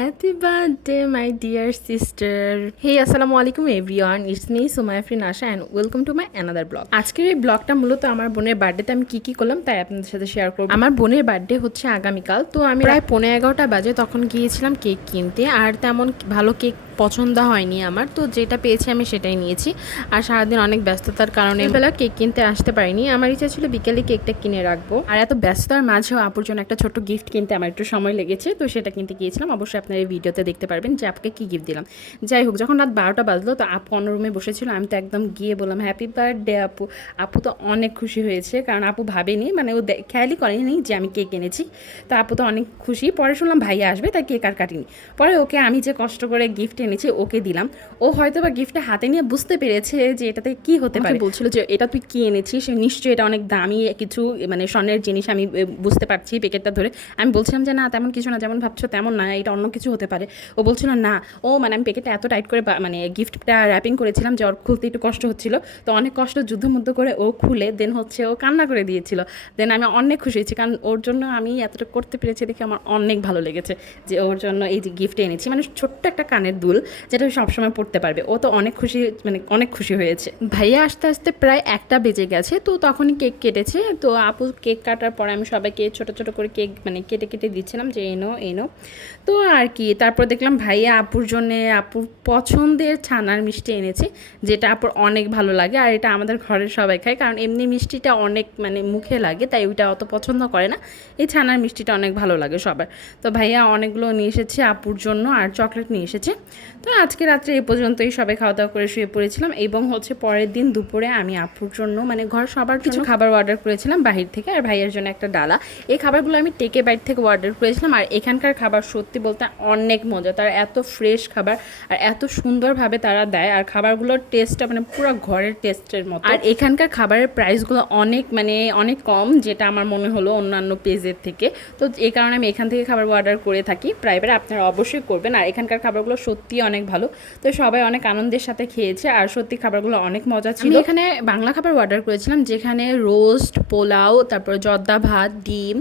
Happy birthday, my dear sister hey আসসালামু আলাইকুম everyone it's me Sumaya Frin Asha and welcome to my another vlog আজকের এই ব্লগটা মূলত আমার বোনের বার্থডেতে আমি কি কি করলাম তাই আপনাদের সাথে শেয়ার করব। আমার বোনের বার্থডে হচ্ছে আগামীকাল তো আমি প্রায় পনেরো এগারোটা বাজে তখন গিয়েছিলাম কেক কিনতে আর তেমন ভালো কেক পছন্দ হয়নি আমার তো যেটা পেয়েছি আমি সেটাই নিয়েছি। আর সারাদিন অনেক ব্যস্ততার কারণে বেলা কেক কিনতে আসতে পারিনি আমার ইচ্ছা ছিল বিকেলে কেকটা কিনে রাখব। আর এত ব্যস্ততার মাঝেও আপুর জন্য একটা ছোট্ট গিফট কিনতে আমার একটু সময় লেগেছে তো সেটা কিনতে গিয়েছিলাম অবশ্যই আপনার এই ভিডিওতে দেখতে পারবেন যে আপুকে কী গিফট দিলাম। যাই হোক যখন রাত বারোটা বাজলো তো আপু অন্য রুমে বসেছিল আমি তো একদম গিয়ে বললাম হ্যাপি বার্থডে আপু। আপু তো অনেক খুশি হয়েছে কারণ আপু ভাবেনি মানে ও খেয়ালই করেনি যে আমি কেক এনেছি। তো আপু তো অনেক খুশি। পরে শুনলাম ভাইয়া আসবে তাই কেক আর কাটিনি। পরে ওকে আমি যে কষ্ট করে গিফট এনেছি ওকে দিলাম। ও হয়তো বা গিফটটা হাতে নিয়ে বুঝতে পেরেছে যে এটাতে কি হতে পারে। বলছিল যে এটা তুই কি এনেছিস? নিশ্চয়ই এটা অনেক দামি কিছু মানে স্বর্ণের জিনিস আমি বুঝতে পারছি প্যাকেটটা ধরে। আমি বলছিলাম যে না তেমন কিছু না যেমন ভাবছ তেমন না এটা অন্য কিছু হতে পারে। ও বলছিল, না, ও মানে আমি প্যাকেটটা এত টাইট করে মানে গিফটটা র্যাপিং করেছিলাম যে ওর খুলতে একটু কষ্ট হচ্ছিল। তো অনেক কষ্ট যুদ্ধমুদ্ধ করে ও খুলে দেন হচ্ছে ও কান্না করে দিয়েছিল। দেন আমি অনেক খুশি হয়েছি, কারণ ওর জন্য আমি এতটা করতে পেরেছি দেখে আমার অনেক ভালো লেগেছে যে ওর জন্য এই যে গিফট এনেছি। মানে ছোট্ট একটা কানের দুল যেটা সবসময় পড়তে পারবে। ও তো অনেক খুশি মানে অনেক খুশি হয়েছে। ভাইয়া, আস্তে আস্তে প্রায় একটা বেজে গেছে, তো তখনই কেক কেটেছে। তো আপু কেক কাটার পরে আমি সবাইকে ছোট ছোট করে কেক মানে কেটে কেটে দিচ্ছিলাম যে এনো এনো তো আর কি তারপর দেখলাম ভাইয়া আপুর জন্যে আপুর পছন্দের ছানার মিষ্টি এনেছে যেটা আপুর অনেক ভালো লাগে আর এটা আমাদের ঘরের সবাই খায়। কারণ এমনি মিষ্টিটা অনেক মানে মুখে লাগে তাই ওইটা অত পছন্দ করে না। এই ছানার মিষ্টিটা অনেক ভালো লাগে সবার। তো ভাইয়া অনেকগুলো নিয়ে এসেছে আপুর জন্য আর চকলেট নিয়ে এসেছে। তো আজকে রাত্রে এ পর্যন্তই সবাই খাওয়া দাওয়া করে শুয়ে পড়েছিলাম এবং হচ্ছে পরের দিন দুপুরে আমি আপুর জন্য মানে ঘর সবার কিছু খাবার অর্ডার করেছিলাম বাহির থেকে আর ভাইয়ের জন্য একটা ডালা। এই খাবারগুলো আমি টেকে বাইর থেকে অর্ডার করেছিলাম আর এখানকার খাবার সত্যি বলতে অনেক মজা তারা এত ফ্রেশ খাবার আর এত সুন্দরভাবে তারা দেয় আর খাবারগুলোর টেস্টটা মানে পুরো ঘরের টেস্টের মতো। আর এখানকার খাবারের প্রাইসগুলো অনেক মানে অনেক কম যেটা আমার মনে হলো অন্যান্য পেজের থেকে। তো এই কারণে আমি এখান থেকে খাবার অর্ডার করে থাকি প্রাইভেট আপনারা অবশ্যই করবেন। আর এখানকার খাবারগুলো সত্যি অনেক ভালো। তো সবাই অনেক আনন্দের সাথে খেয়েছে আর সত্যি খাবারগুলো অনেক মজা ছিল। এখানে বাংলা খাবার অর্ডার করেছিলাম যেখানে রোস্ট পোলাও তারপর জর্দা ভাত ডিম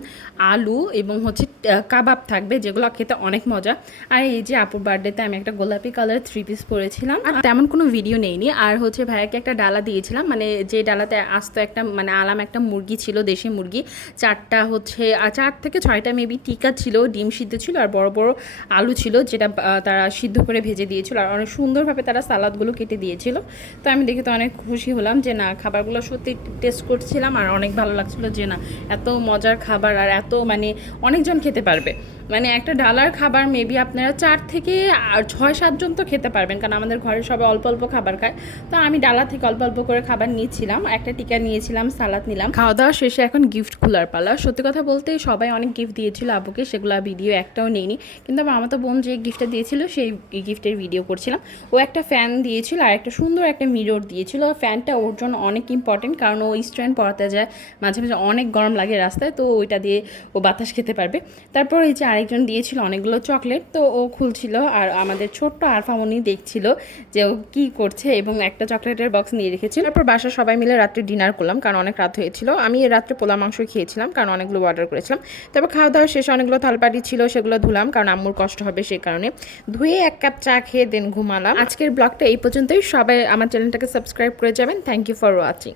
আলু এবং হচ্ছে কাবাব থাকবে যেগুলো খেতে অনেক মজা। আর এই যে আপুর বার্থডেতে আমি একটা গোলাপি কালার থ্রি পিস পরেছিলাম। আর তেমন কোনো ভিডিও নেইনি। আর হচ্ছে ভাইয়াকে একটা ডালা দিয়েছিলাম। মানে যে ডালাতে আসতো একটা মানে আলাম একটা মুরগি ছিল দেশি মুরগি। চারটা হচ্ছে চার থেকে ছয়টা মেবি টিকা ছিল ডিম সিদ্ধ ছিল আর বড় বড় আলু ছিল যেটা তারা সিদ্ধ করে ভেজে দিয়েছিল। আর অনেক সুন্দরভাবে তারা সালাদগুলো কেটে দিয়েছিল। তো আমি দেখে তো অনেক খুশি হলাম যে না খাবারগুলো সত্যি টেস্ট করছিলাম আর অনেক ভালো লাগছিল যে না এত মজার খাবার আর এত মানে অনেকজন খেতে পারবে। মানে একটা ডালার খাবার মেবি আপনারা চার থেকে আর ছয় সাতজন তো খেতে পারবেন, কারণ আমাদের ঘরে সবাই অল্প অল্প খাবার খায়। তো আমি ডালা থেকে অল্প অল্প করে খাবার নিয়েছিলাম, একটা টিকা নিয়েছিলাম, সালাদ নিলাম। খাওয়া দাওয়া শেষে এখন গিফট খোলার পালা। সত্যি কথা বলতে সবাই অনেক গিফট দিয়েছিল আবুকে, সেগুলো ভিডিও একটাও নেইনি। কিন্তু আমার মামাতো বোন যে গিফটটা দিয়েছিল, সেই গিফটের ভিডিও করছিলাম। ও একটা ফ্যান দিয়েছিল, আর একটা সুন্দর একটা মিরর দিয়েছিল। ফ্যানটা ওর জন্য অনেক ইম্পর্টেন্ট কারণ ও স্ট্যান্ড পড়াতে যায়, মাঝে মাঝে অনেক গরম লাগে রাস্তায়, তো ওইটা দিয়ে ও বাতাস খেতে পারবে। তারপর এই যে আরেকজন দিয়েছিল অনেকগুলো চকলেট তো ও খুলছিল আর আমাদের ছোট্ট আরফামনি দেখছিল যে ও কী করছে এবং একটা চকলেটের বক্স নিয়ে রেখেছিল। তারপর বাসা সবাই মিলে রাত্রে ডিনার করলাম কারণ অনেক রাত হয়েছিল। আমি রাত্রে পোলা মাংস খেয়েছিলাম কারণ অনেকগুলো অর্ডার করেছিলাম। তারপর খাওয়া দাওয়া শেষে অনেকগুলো থালপাটি ছিল, সেগুলো ধুলাম কারণ আম্মুর কষ্ট হবে সেই কারণে। ধুয়ে এক কাপ চা খেয়ে দেন ঘুমালাম। আজকের ব্লগটা এই পর্যন্তই। সবাই আমার চ্যানেলটাকে সাবস্ক্রাইব করে যাবেন। Thank you for watching